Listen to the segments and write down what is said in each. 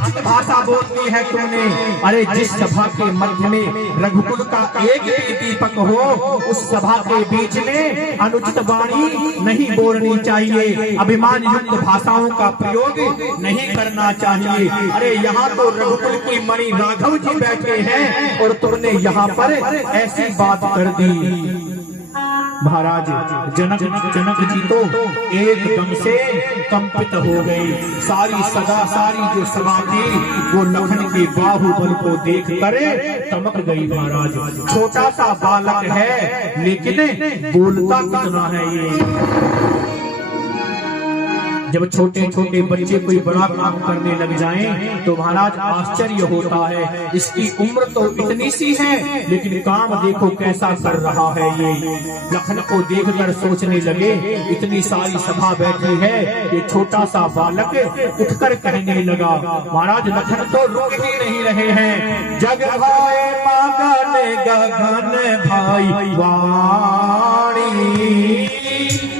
अनुचित भाषा बोलती है तुमने। अरे जिस सभा के मध्य में रघुकुल का एक भी दीपक हो, उस सभा के बीच में अनुचित वाणी नहीं बोलनी चाहिए, अभिमान युक्त भाषाओं का प्रयोग नहीं करना चाहिए। अरे यहाँ तो रघुकुल की मणि राघव जी बैठे हैं और तुमने यहाँ पर ऐसी बात कर दी। महाराज जनक जी तो एकदम से कंपित हो गए। सारी जो सभा थी वो लखन के बाहुबल को देख कर चमक गई। महाराज छोटा सा बालक है लेकिन बोलता कितना है ये। जब छोटे छोटे बच्चे कोई बड़ा काम करने लग जाएं तो महाराज आश्चर्य होता है। इसकी उम्र तो इतनी सी है लेकिन काम देखो कैसा कर रहा है ये। लखन को देखकर सोचने लगे, इतनी सारी सभा बैठी है, ये छोटा सा बालक उठकर कहने लगा। महाराज लखन तो रुक ही नहीं रहे हैं। जग भाई मगन गगन भाई वाणी,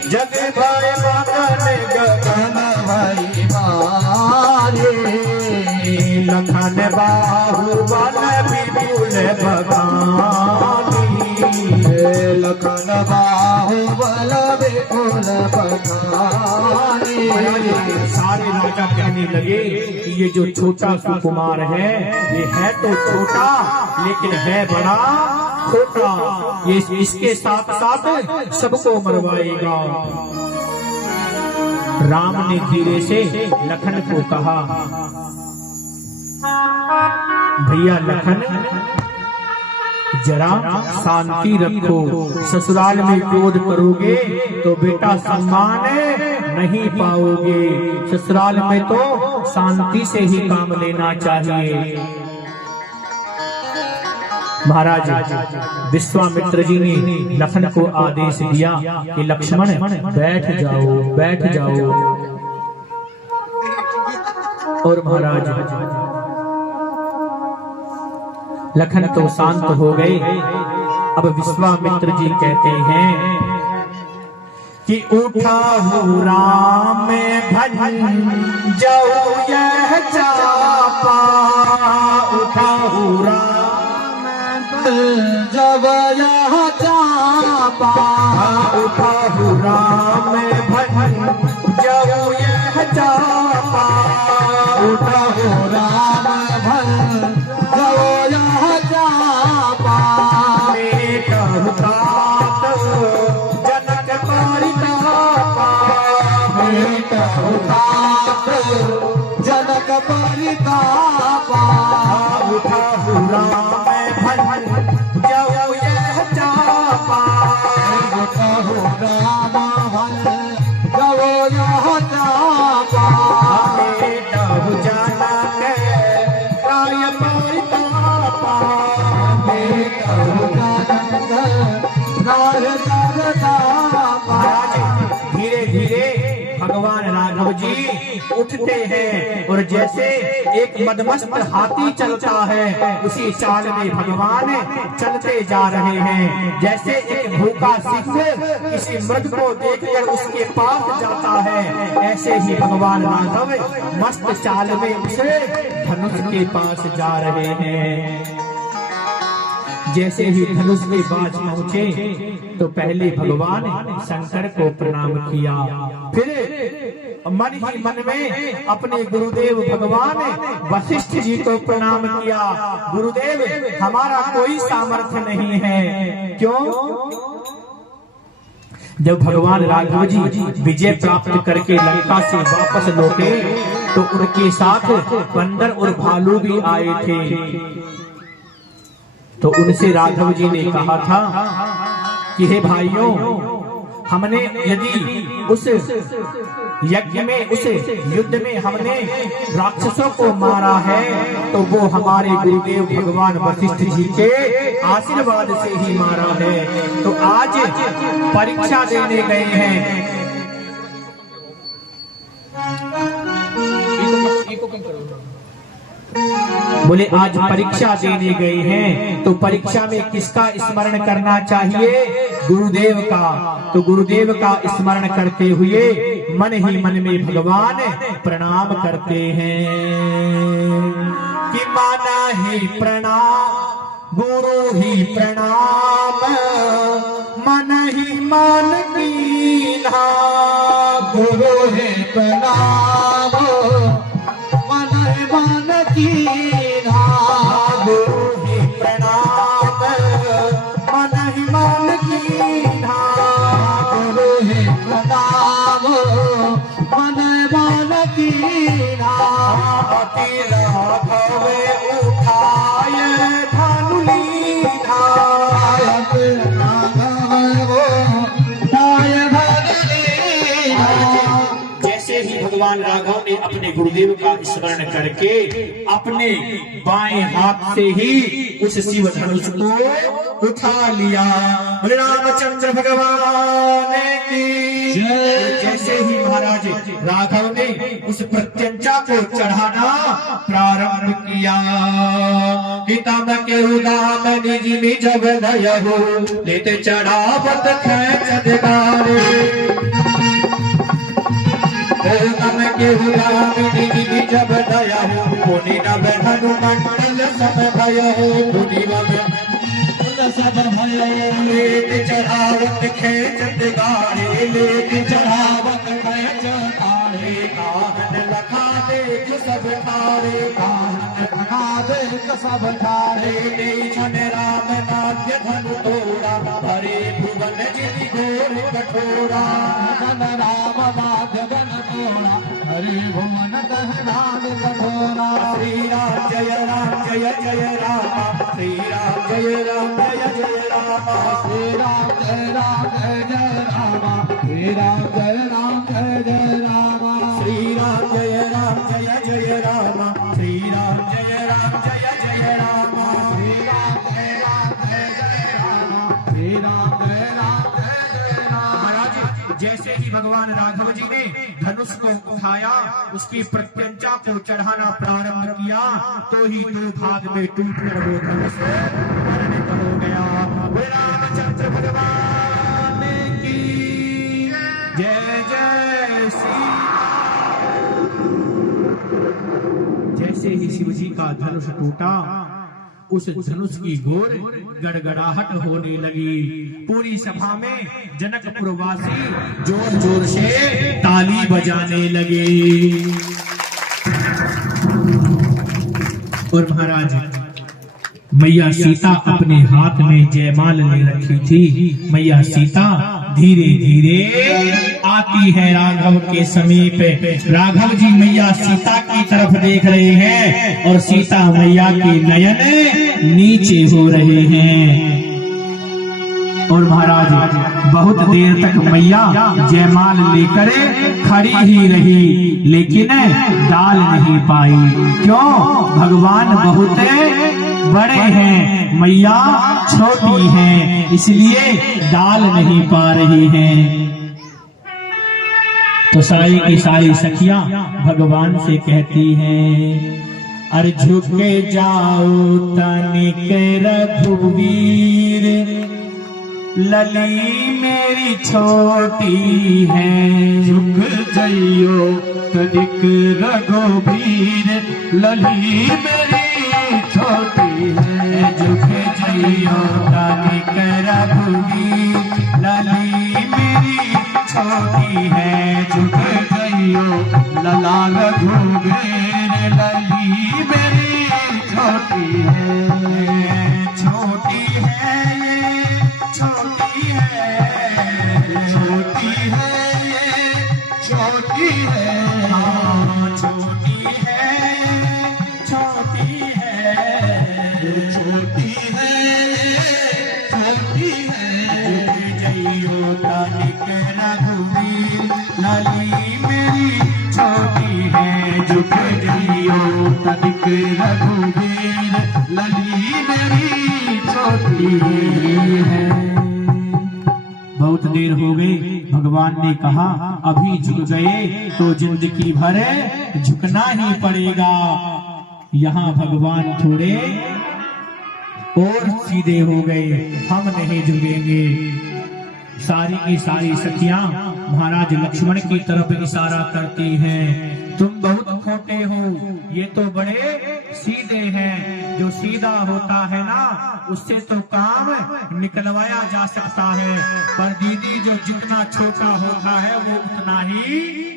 जग भाई मगन गगन भाई वाणी, लखन बाहुबल विपुल बखानी, लखन बाहुबल विपुल बखानी। सारे राजा कहने लगे कि ये जो छोटा सुकुमार है ये है तो छोटा लेकिन है बड़ा खोटा, ये इसके साथ साथ सबको मरवाएगा। राम ने धीरे से लखन को कहा, भैया लखन जरा शांति रखो, ससुराल में क्रोध करोगे तो बेटा सम्मान नहीं पाओगे। ससुराल में तो शांति से ही काम लेना चाहिए। महाराज विश्वामित्र जी ने लखन को आदेश दिया कि लक्ष्मण बैठ जाओ बैठ जाओ। और महाराज लखन तो शांत हो गए। अब विश्वामित्र जी कहते हैं कि उठा हूँ राम भजन जाओ यह चापा, उठा हूँ राम जब यह चापा, उठा हूँ राम भजन जाओ यह चापा, उठा हूँ राम भजन जाओ यह चापा। मेटहु तात जनक परितापा, मेटहु तात जनक परितापा, उठा हूँ राम भजन जाओ यह चापा, उठा हूँ राम भजन जाओ यह चापा। मेटहु जनक राय परितापा, मेटहु जनक राय परितापा। धीरे धीरे भगवान राघव जी उठते हैं और जैसे एक मदमस्त हाथी चलता है उसी चाल में भगवान चलते जा रहे हैं। जैसे एक भूखा सिंह किसी मृग को देखकर उसके पास जाता है, ऐसे ही भगवान राघव मस्त चाल में उसे धनुष के पास जा रहे हैं। जैसे ही धनुष के पास पहुंचे तो पहले भगवान शंकर को प्रणाम किया, फिर मन ही मन में अपने गुरुदेव भगवान वशिष्ठ जी को प्रणाम किया। गुरुदेव हमारा कोई सामर्थ्य नहीं है। क्यों? जब भगवान राघव जी विजय प्राप्त करके लंका से वापस लौटे तो उनके साथ बंदर और भालू भी आए थे। तो उनसे राघव जी ने कहा था कि हे भाइयों, हमने यदि उस यज्ञ में उस युद्ध में हमने राक्षसों को मारा है तो वो हमारे गुरुदेव भगवान वशिष्ठ जी के आशीर्वाद से ही मारा है। तो आज परीक्षा देने गए हैं। बोले आज परीक्षा देने गए हैं तो परीक्षा में किसका स्मरण करना चाहिए? गुरुदेव का। तो गुरुदेव का स्मरण करते हुए मन ही मन में भगवान प्रणाम करते हैं कि माना ही प्रणाम गुरु ही प्रणाम मन ही मान कीन्हा। गुरु है प्रणाम मन है मान कीन्हा। गुरु ही प्रणाम मन ही मान कीन्हा। गुरु है प्रणाम मन है मान कीन्हा। अति राघव उठाय धनु लीन्हा। जैसे ही भगवान राघव ने अपने गुरुदेव का स्मरण करके अपने बाएं हाथ से ही उस शिव धनुष को उठा लिया। बोले रामचंद्र भगवान की जय। जैसे ही महाराज राघव ने उस प्रत्यंचा को चढ़ाना प्रारंभ किया पिताम के उदाम निज निज बलयहु लेते चढ़ावत खेच दिगारे। तम के उदाम निज निज बलयहु पुनि नभ धनु मंडल सब भयहु। पुनि सब भय लेते चढ़ावत खेच दिगारे। लेते चढ़ावत खेच तारे। काहन लखा देख सब ठारे। काहन लखा देख सब ठारे। छन राम नाट्य धनु तोड़ा हरे भुवन जिनि घोर कठोरा। धन राम माधवन तोड़ा हरि भुवन दहनाद कठोरा। श्री राम जय राम जय जय राम। श्री राम जय राम जय जय राम। श्री राम जय राम जय जय राम। श्री राम जय राम जय जय राम। श्री राम जय राम जय जय राम। श्री राम जय राम जय जय राम। श्री राम जय राम जय जय राम। श्री राम जय राम जय जय राम। महाराज जैसे ही भगवान राघव जी ने धनुष को उठाया उसकी प्रत्यंचा को चढ़ाना प्रारंभ किया तो ही दो भाग में टूटकर वो धनुष परिणत हो गया। बोले रामचंद्र भगवान की जय जय श्री। जैसे ही शिव जी का धनुष टूटा उस धनुष की गोर गड़गड़ाहट होने लगी। पूरी सभा में जनकपुरवासी जोर जोर से ताली बजाने लगे। और महाराज मैया सीता अपने हाथ में जयमाल ले रखी थी। मैया सीता धीरे धीरे आती है राघव के समीप। राघव जी मैया सीता की तरफ देख रहे हैं और सीता मैया के नयन नीचे हो रहे हैं। और महाराज बहुत देर तक मैया जयमाल लेकर खड़ी ही रही लेकिन डाल नहीं पाई। क्यों? भगवान बहुत बड़े हैं, मैया छोटी हैं, इसलिए डाल नहीं पा रही हैं। तो सारी की सारी सखियां भगवान से कहती हैं अरे झुके जाओ तनिक रघुवीर लली मेरी छोटी है। झुक जाइयो तनिक रघुवीर लली मेरी छोटी है। झुक जाइयो तनिक रघुवीर लली मेरी छोटी है। झुक जाइयो लला रघुवीर लली मेरी छोटी है। छोटी है छोटी है छोटी है छोटी है छोटी है छोटी है छोटी है छोटी है। जइयो तनिक रघुवीर लली मेरी छोटी है। झुक जाइयो तनिक रघुवीर लली मेरी छोटी है। बहुत देर हो गई, भगवान ने कहा अभी झुक गए तो जिंदगी भर झुकना ही पड़ेगा। यहाँ भगवान थोड़े और सीधे हो गए, हम नहीं झुकेंगे। सारी की सारी सखियां महाराज लक्ष्मण की तरफ इशारा करती हैं, तुम बहुत खोटे हो, ये तो बड़े सीधे हैं। जो सीधा होता है ना उससे तो काम निकलवाया जा सकता है, पर दीदी जो जितना छोटा होता है वो उतना ही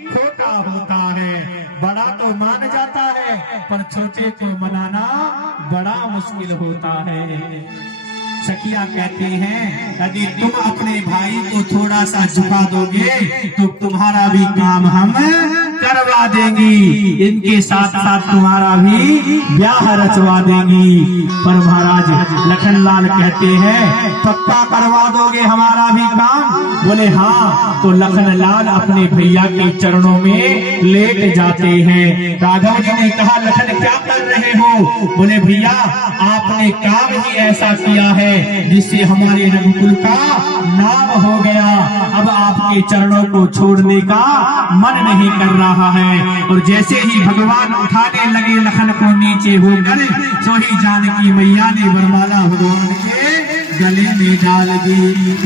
खोटा होता है। बड़ा तो मान जाता है पर छोटे को मनाना बड़ा मुश्किल होता है। सखिया कहते हैं यदि तुम अपने भाई को थोड़ा सा झुका दोगे तो तुम्हारा भी काम हम करवा देंगी, इनके साथ साथ तुम्हारा भी ब्याह रचवा देंगी। पर महाराज लखनलाल कहते हैं पक्का करवा दोगे हमारा भी काम? बोले हाँ। तो लखनलाल अपने भैया के चरणों में लेट जाते हैं। राघव जी ने कहा लखन क्या कर रहे हो? बोले भैया आपने काम ही ऐसा किया है जिससे हमारे रघुकुल का नाम हो गया, अब आपके चरणों को छोड़ने का मन नहीं कर रहा है। और जैसे ही भगवान उठाने लगे लखन को नीचे होकर, तो ही जानकी मैया ने वरमाला भगवान के गले में डाल दी।